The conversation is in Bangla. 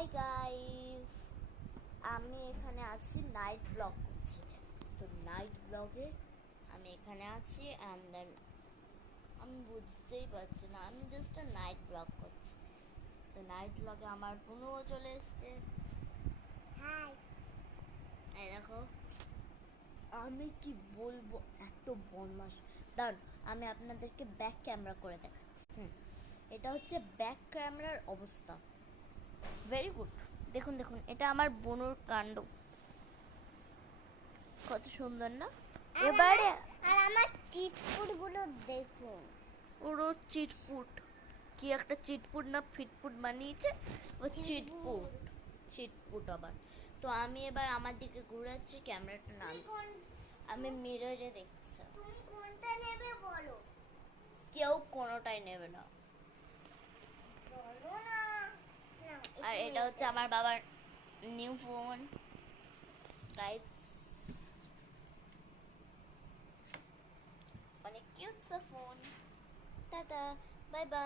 হাই গাইস, আমি এখানে আছি নাইট ব্লগ করছি। তো নাইট ব্লগে আমি এখানে আছি অ্যান্ড দেন আমি বুঝতেই পারছি না, আমি জাস্ট নাইট ব্লগ করছি। তো নাইট ব্লগে আমার বোনও চলে এসছে। হাই, এই দেখো, আমি কি বলবো, এত বদমাস। দাঁড়ান, আমি আপনাদেরকে ব্যাক ক্যামেরা করে দেখাচ্ছি। এটা হচ্ছে ব্যাক ক্যামেরার অবস্থা। Very good. দেখুন দেখুন, এটা আমার বোনুর কাণ্ড। কত সুন্দর না? এবারে আর আমার চিটপুট গুলো দেখুন। ওরও চিটপুট, কি একটা চিটপুট না ফিটপুট বানিয়েছে ও। চিটপুট চিটপুট আবার। তো আমি এবার আমার দিকে ঘুরাচ্ছি ক্যামেরাটা না, আমি মিররে দেখছি। তুমি কোনটা নেবে বলো? কেউ কোনোটাই নেবে না। বলো না। আর এটা হচ্ছে আমার বাবার নিউ ফোন গাইস, অনেক কিউট সা ফোন। Tata, bye bye.